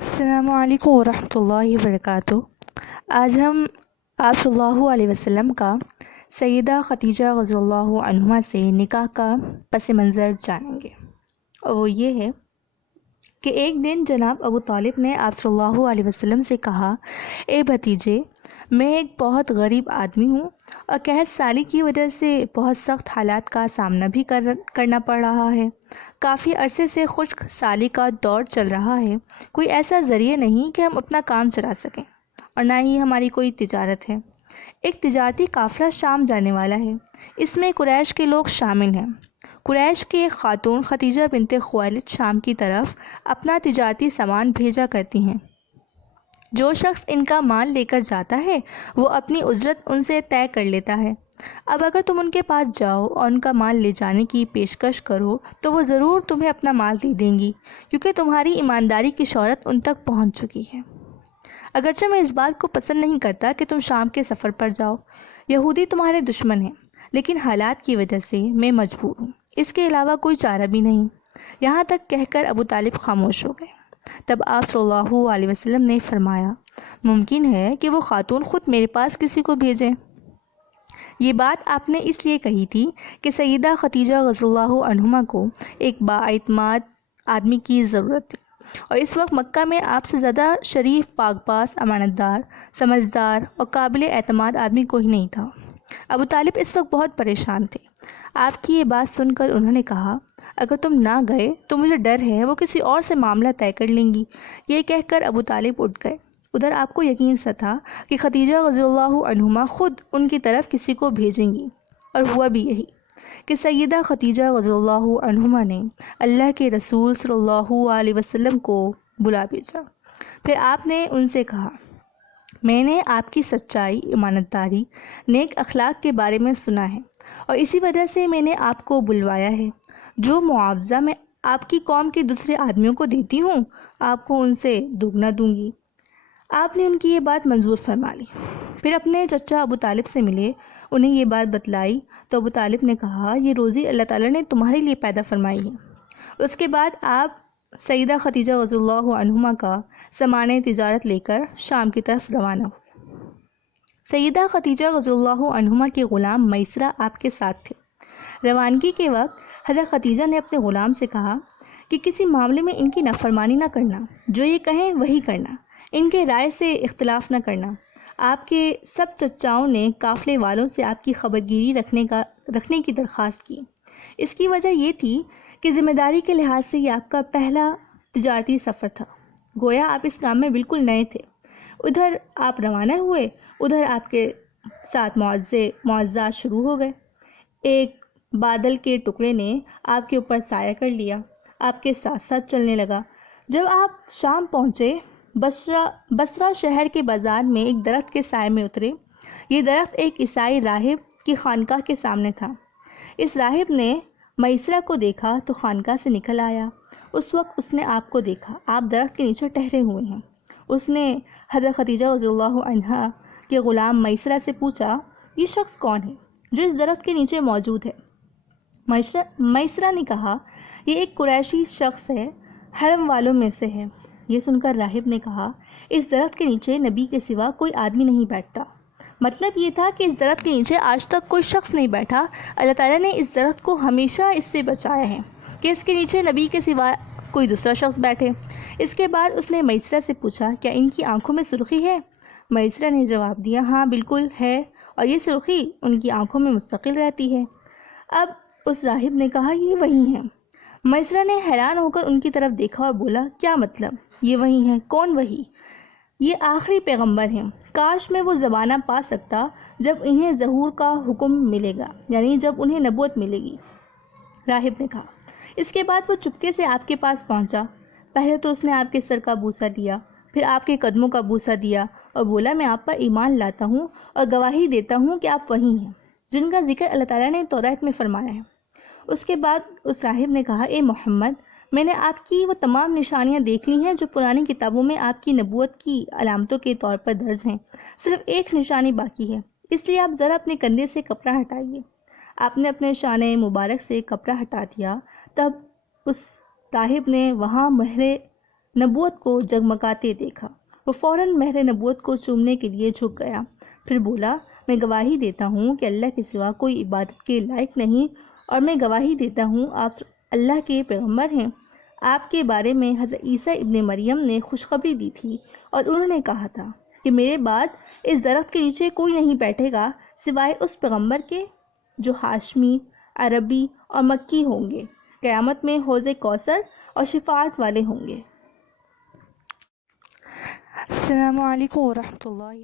السلام علیکم ورحمۃ اللہ وبرکاتہ۔ آج ہم آپ صلی اللہ علیہ وسلم کا سیدہ خدیجہ رضی اللہ عنہا سے نکاح کا پس منظر جانیں گے، اور وہ یہ ہے کہ ایک دن جناب ابو طالب نے آپ صلی اللہ علیہ وسلم سے کہا، اے بھتیجے، میں ایک بہت غریب آدمی ہوں اور قحط سالی کی وجہ سے بہت سخت حالات کا سامنا بھی کرنا پڑ رہا ہے۔ کافی عرصے سے خشک سالی کا دور چل رہا ہے، کوئی ایسا ذریعہ نہیں کہ ہم اپنا کام چلا سکیں، اور نہ ہی ہماری کوئی تجارت ہے۔ ایک تجارتی قافلہ شام جانے والا ہے، اس میں قریش کے لوگ شامل ہیں۔ قریش کی ایک خاتون خدیجہ بنت خویلد شام کی طرف اپنا تجارتی سامان بھیجا کرتی ہیں۔ جو شخص ان کا مال لے کر جاتا ہے وہ اپنی اجرت ان سے طے کر لیتا ہے۔ اب اگر تم ان کے پاس جاؤ اور ان کا مال لے جانے کی پیشکش کرو تو وہ ضرور تمہیں اپنا مال دے دیں گی، کیونکہ تمہاری ایمانداری کی شہرت ان تک پہنچ چکی ہے۔ اگرچہ میں اس بات کو پسند نہیں کرتا کہ تم شام کے سفر پر جاؤ، یہودی تمہارے دشمن ہیں، لیکن حالات کی وجہ سے میں مجبور ہوں، اس کے علاوہ کوئی چارہ بھی نہیں۔ یہاں تک کہہ کر ابو طالب خاموش ہو گئے۔ تب آپ صلی اللہ علیہ وسلم نے فرمایا، ممکن ہے کہ وہ خاتون خود میرے پاس کسی کو بھیجیں۔ یہ بات آپ نے اس لیے کہی تھی کہ سیدہ خدیجہ رضی اللہ عنہما کو ایک بااعتماد آدمی کی ضرورت تھی، اور اس وقت مکہ میں آپ سے زیادہ شریف، پاک باز، امانت دار، سمجھدار اور قابل اعتماد آدمی کوئی نہیں تھا۔ ابو طالب اس وقت بہت پریشان تھے۔ آپ کی یہ بات سن کر انہوں نے کہا، اگر تم نہ گئے تو مجھے ڈر ہے وہ کسی اور سے معاملہ طے کر لیں گی۔ یہ کہہ کر ابو طالب اٹھ گئے۔ ادھر آپ کو یقین سا تھا کہ خدیجہ رضی اللہ عنہما خود ان کی طرف کسی کو بھیجیں گی، اور ہوا بھی یہی کہ سیدہ خدیجہ رضی اللہ عنہما نے اللہ کے رسول صلی اللہ علیہ وسلم کو بلا بھیجا۔ پھر آپ نے ان سے کہا، میں نے آپ کی سچائی، امانت داری، نیک اخلاق کے بارے میں سنا ہے، اور اسی وجہ سے میں نے آپ کو بلوایا ہے۔ جو معاوضہ میں آپ کی قوم کے دوسرے آدمیوں کو دیتی ہوں، آپ کو ان سے دوگنا دوں گی۔ آپ نے ان کی یہ بات منظور فرما لی۔ پھر اپنے چچا ابو طالب سے ملے، انہیں یہ بات بتلائی تو ابو طالب نے کہا، یہ روزی اللہ تعالیٰ نے تمہارے لیے پیدا فرمائی ہے۔ اس کے بعد آپ سیدہ خدیجہ رضی اللہ عنہما کا سامان تجارت لے کر شام کی طرف روانہ ہوئے۔ سیدہ خدیجہ رضی اللہ عنہما کے غلام میسرہ آپ کے ساتھ تھے۔ روانگی کے وقت حضرت خدیجہ نے اپنے غلام سے کہا کہ کسی معاملے میں ان کی نافرمانی نہ کرنا، جو یہ کہیں وہی کرنا، ان کے رائے سے اختلاف نہ کرنا۔ آپ کے سب چچاؤں نے قافلے والوں سے آپ کی خبرگیری رکھنے کی درخواست کی۔ اس کی وجہ یہ تھی کہ ذمہ داری کے لحاظ سے یہ آپ کا پہلا تجارتی سفر تھا، گویا آپ اس کام میں بالکل نئے تھے۔ ادھر آپ روانہ ہوئے، ادھر آپ کے ساتھ معاوضات شروع ہو گئے۔ ایک بادل کے ٹکڑے نے آپ کے اوپر سایہ کر لیا، آپ کے ساتھ ساتھ چلنے لگا۔ جب آپ شام پہنچے، بصرہ شہر کے بازار میں ایک درخت کے سائے میں اترے۔ یہ درخت ایک عیسائی راہب کی خانقاہ کے سامنے تھا۔ اس راہب نے میسرہ کو دیکھا تو خانقاہ سے نکل آیا۔ اس وقت اس نے آپ کو دیکھا، آپ درخت کے نیچے ٹہرے ہوئے ہیں۔ اس نے حضرت خدیجہ رضی اللہ عنہا کے غلام میسرہ سے پوچھا، یہ شخص کون ہے جو اس درخت کے نیچے موجود ہے؟ میسرہ نے کہا، یہ ایک قریشی شخص ہے، حرم والوں میں سے ہے۔ یہ سن کر راہب نے کہا، اس درخت کے نیچے نبی کے سوا کوئی آدمی نہیں بیٹھتا۔ مطلب یہ تھا کہ اس درخت کے نیچے آج تک کوئی شخص نہیں بیٹھا۔ اللہ تعالیٰ نے اس درخت کو ہمیشہ اس سے بچایا ہے کہ اس کے نیچے نبی کے سوا کوئی دوسرا شخص بیٹھے۔ اس کے بعد اس نے میسرہ سے پوچھا، کیا ان کی آنکھوں میں سرخی ہے؟ میسرہ نے جواب دیا، ہاں بالکل ہے، اور یہ سرخی ان کی آنکھوں میں مستقل رہتی ہے۔ اب اس راہب نے کہا، یہ وہی ہیں۔ میسرہ نے حیران ہو کر ان کی طرف دیکھا اور بولا، کیا مطلب یہ وہی ہیں؟ کون وہی؟ یہ آخری پیغمبر ہیں۔ کاش میں وہ زمانہ پا سکتا جب انہیں ظہور کا حکم ملے گا، یعنی جب انہیں نبوت ملے گی، راہب نے کہا۔ اس کے بعد وہ چپکے سے آپ کے پاس پہنچا۔ پہلے تو اس نے آپ کے سر کا بوسہ لیا، پھر آپ کے قدموں کا بوسہ دیا اور بولا، میں آپ پر ایمان لاتا ہوں اور گواہی دیتا ہوں کہ آپ وہی ہیں جن کا ذکر اللہ تعالیٰ نے توریت میں فرمایا ہے۔ اس کے بعد اس راہب نے کہا، اے محمد، میں نے آپ کی وہ تمام نشانیاں دیکھ لی ہیں جو پرانی کتابوں میں آپ کی نبوت کی علامتوں کے طور پر درج ہیں۔ صرف ایک نشانی باقی ہے، اس لیے آپ ذرا اپنے کندھے سے کپڑا ہٹائیے۔ آپ نے اپنے شانہ مبارک سے کپڑا ہٹا دیا۔ تب اس راہب نے وہاں مہر نبوت کو جگمگاتے دیکھا۔ وہ فوراً مہر نبوت کو چومنے کے لیے جھک گیا، پھر بولا، میں گواہی دیتا ہوں کہ اللہ کے سوا کوئی عبادت کے لائق نہیں، اور میں گواہی دیتا ہوں آپ اللہ کے پیغمبر ہیں۔ آپ کے بارے میں حضرت عیسیٰ ابن مریم نے خوشخبری دی تھی، اور انہوں نے کہا تھا کہ میرے بعد اس درخت کے نیچے کوئی نہیں بیٹھے گا سوائے اس پیغمبر کے جو ہاشمی، عربی اور مکی ہوں گے، قیامت میں حوض کوثر اور شفاعت والے ہوں گے۔ السلام علیکم ورحمۃ اللہ۔